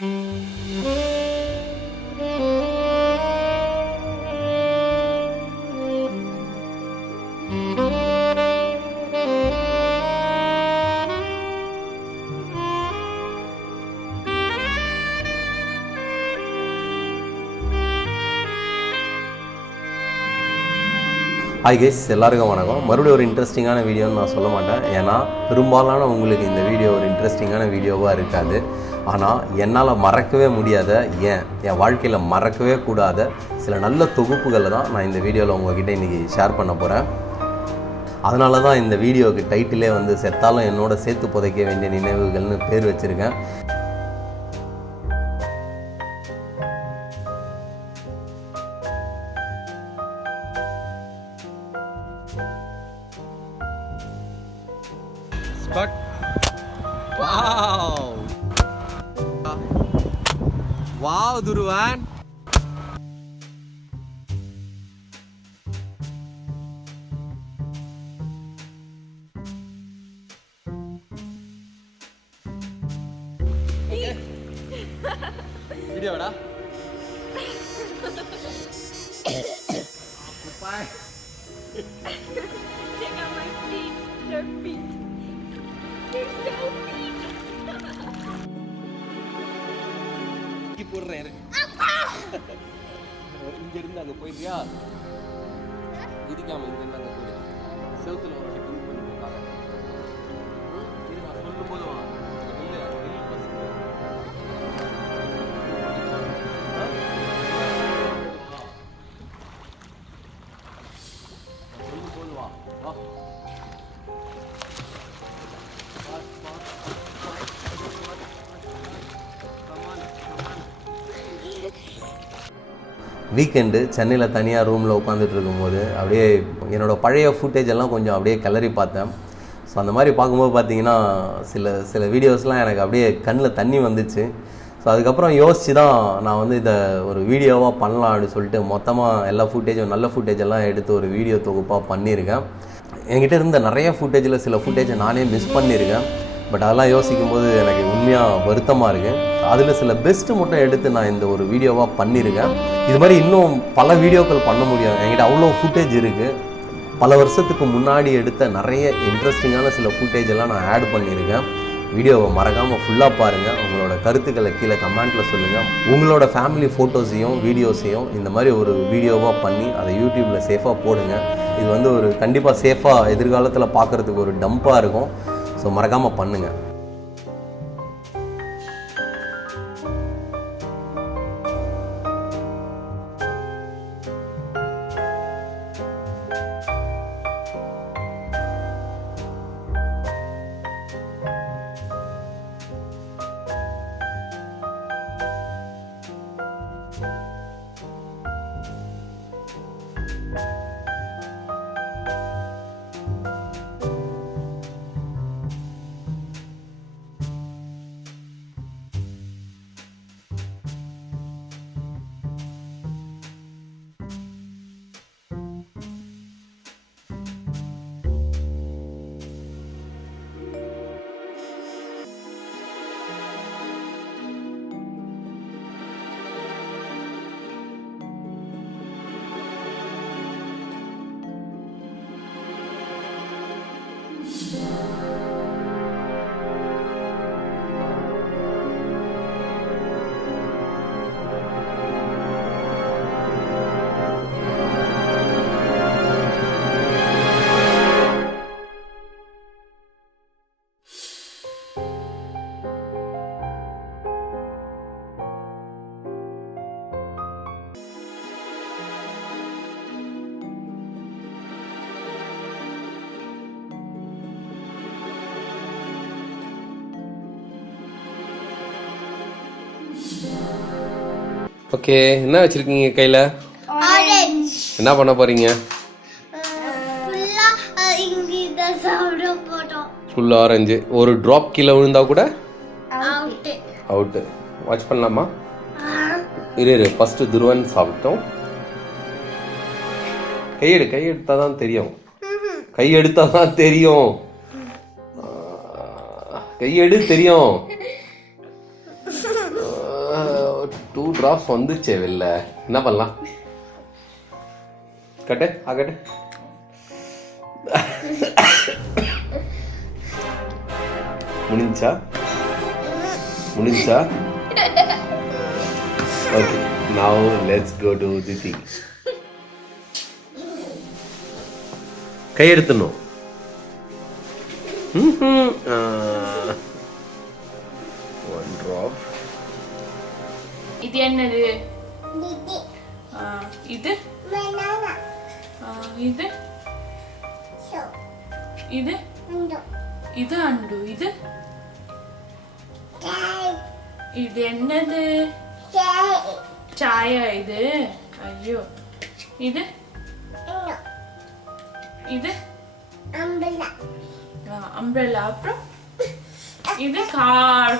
Hi guys, எல்லாருக்கும் வணக்கம். மறுபடியும் ஒரு இன்ட்ரெஸ்டிங்கான வீடியோன்னு நான் சொல்ல மாட்டேன். ஏன்னா பெரும்பாலான உங்களுக்கு இந்த வீடியோ ஒரு இன்ட்ரெஸ்டிங்கான வீடியோவாக இருக்காது. ஆனால் என்னால் மறக்கவே முடியாத, என் வாழ்க்கையில் மறக்கவே கூடாத சில நல்ல தொகுப்புகளை தான் நான் இந்த வீடியோவில் உங்கள்கிட்ட இன்றைக்கி ஷேர் பண்ண போகிறேன். அதனால தான் இந்த வீடியோவுக்கு டைட்டிலே வந்து செத்தாலும் என்னோட சேர்த்து புதைக்க வேண்டிய நினைவுகள்னு பேர் வச்சுருக்கேன். But wow Duruvan, okay video ada bye. Check out my feet, they're feet. They're so big. போடுறேன் இங்க இருந்து அங்க போயிட்டியா? குதிக்காம இங்க இருந்து அங்க போயிடு. செவுத்துல ஒரு வாட்டி புல் பண்ணி போகாத. இது நான் சொல்லும் போது வா. இல்ல பஸ். சொல்லும் போது வா. வா. வீக்கெண்டு சென்னையில் தனியாக ரூமில் உட்காந்துட்டு இருக்கும்போது அப்படியே என்னோடய பழைய ஃபுட்டேஜ் எல்லாம் கொஞ்சம் அப்படியே கிளறி பார்த்தேன். ஸோ அந்த மாதிரி பார்க்கும்போது பார்த்தீங்கன்னா சில வீடியோஸ்லாம் எனக்கு அப்படியே கண்ணில் தண்ணி வந்துச்சு. ஸோ அதுக்கப்புறம் யோசித்து தான் நான் வந்து இதை ஒரு வீடியோவாக பண்ணலாம் அப்படின்னு சொல்லிட்டு மொத்தமாக எல்லா ஃபுட்டேஜும் நல்ல ஃபுட்டேஜ் எல்லாம் எடுத்து ஒரு வீடியோ தொகுப்பாக பண்ணியிருக்கேன். என்கிட்ட இருந்த நிறைய ஃபுட்டேஜில் சில ஃபுட்டேஜை நானே மிஸ் பண்ணியிருக்கேன். பட் அதெல்லாம் யோசிக்கும் போது எனக்கு உண்மையாக வருத்தமாக இருக்குது. அதில் சில பெஸ்ட்டு மட்டும் எடுத்து நான் இந்த ஒரு வீடியோவாக பண்ணியிருக்கேன். இது மாதிரி இன்னும் பல வீடியோக்கள் பண்ண முடியும். என்கிட்ட அவ்வளோ ஃபுட்டேஜ் இருக்குது. பல வருஷத்துக்கு முன்னாடி எடுத்த நிறைய இன்ட்ரெஸ்டிங்கான சில ஃபுட்டேஜ் எல்லாம் நான் ஆட் பண்ணியிருக்கேன். வீடியோவை மறக்காமல் ஃபுல்லாக பாருங்கள். உங்களோட கருத்துக்களை கீழே கமெண்ட்டில் சொல்லுங்கள். உங்களோட ஃபேமிலி ஃபோட்டோஸையும் வீடியோஸையும் இந்த மாதிரி ஒரு வீடியோவாக பண்ணி அதை யூடியூப்பில் சேஃபாக போடுங்க. இது வந்து ஒரு கண்டிப்பாக சேஃபாக எதிர்காலத்தில் பார்க்குறதுக்கு ஒரு டம்ப்பாக இருக்கும். ஸோ மறக்காமல் பண்ணுங்கள். ஓகே, என்ன வச்சிருக்கீங்க கையில்? ஆரஞ்சு. என்ன பண்ண போறீங்க? Full orange. ஒரு ட்ராப் கீழே விழுந்தா கூட அவுட்டு. வாட்ச் பண்ணலாமா? இரு ஃபர்ஸ்ட் துருவன் சாப்பிட்டோம். கையெடுத்தாதான் தெரியும். கையெடுத்தாதான் தெரியும். கையெடு தெரியும். 2 drops வந்துச்சே வெளில என்ன பண்ணலாம் கட்டு ஆகட்டு முடிஞ்சா okay now let's go to the thing கை எடுத்துணும் one drop இது என்னது இது இது இது இது அண்டு இது இது என்னது சாயா இது ஐயோ இது இது அம்ப்ரெல்லா அப்புறம் இது கார்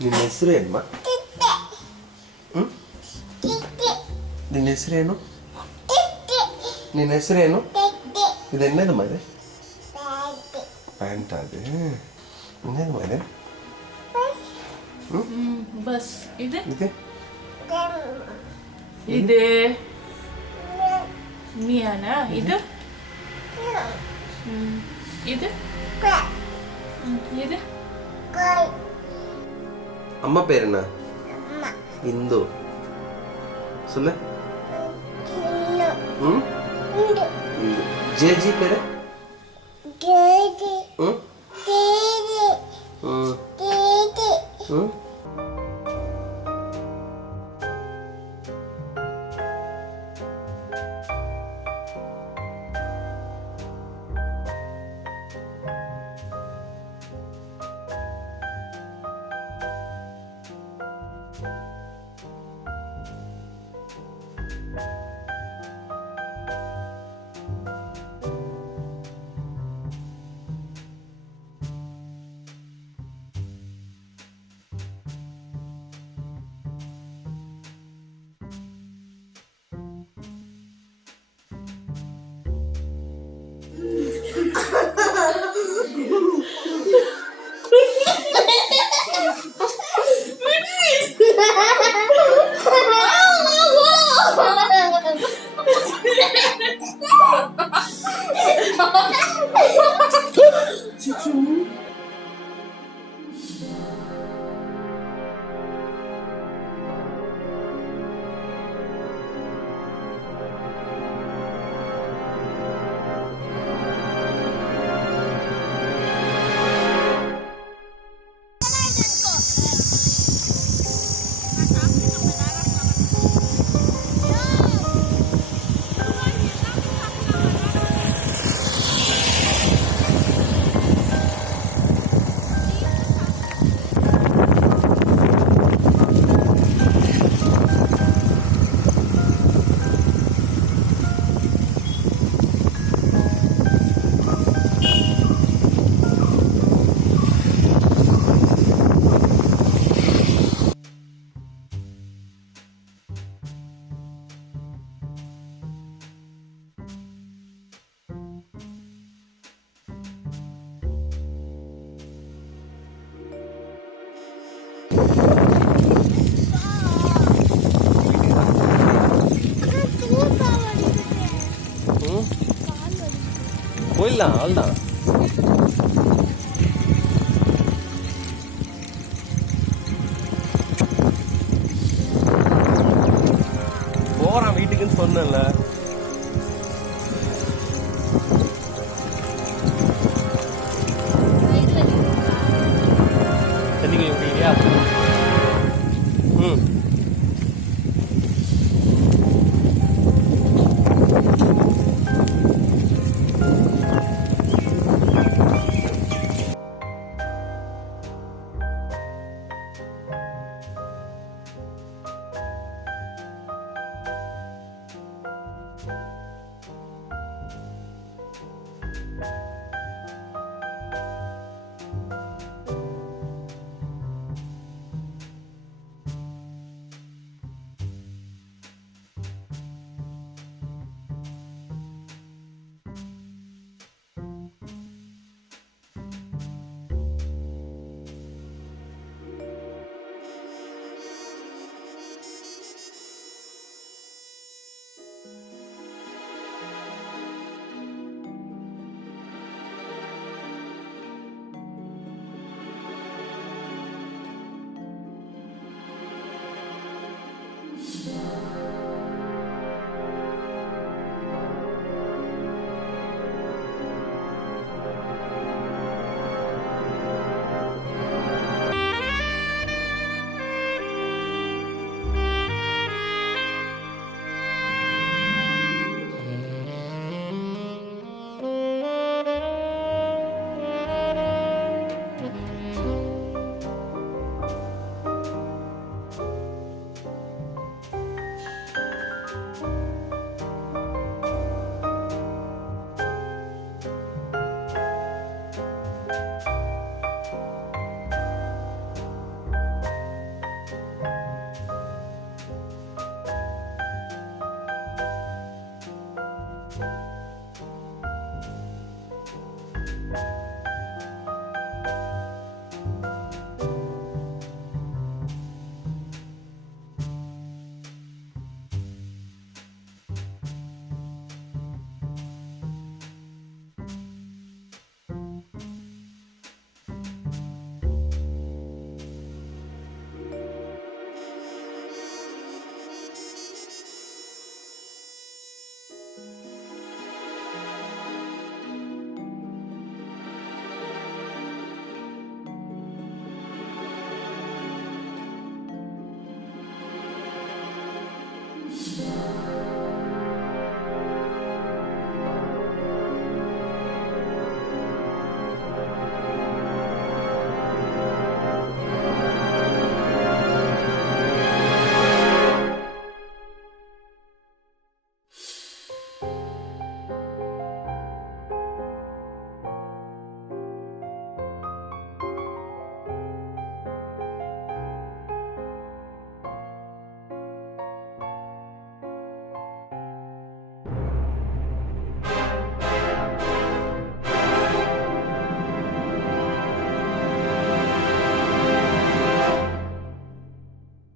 ನಿನ್ನ ಹೆಸರೇನಮ್ಮ ನಿನ್ನ ಹೆಸರೇನು ಇದು ಎನ್ನದಮ್ಮ ಇದೆ ಪ್ಯಾಂಟ್ ಅದು ಇನ್ನೇನಮ್ಮ ಇದೆ ಬಸ್ ಇದು ಇದೆ இது மியானா இது இது இது அம்மா பேர் என்ன இந்து சொல்லு ஜேஜி பேரு போயிடலாம் அவ்வளோதான்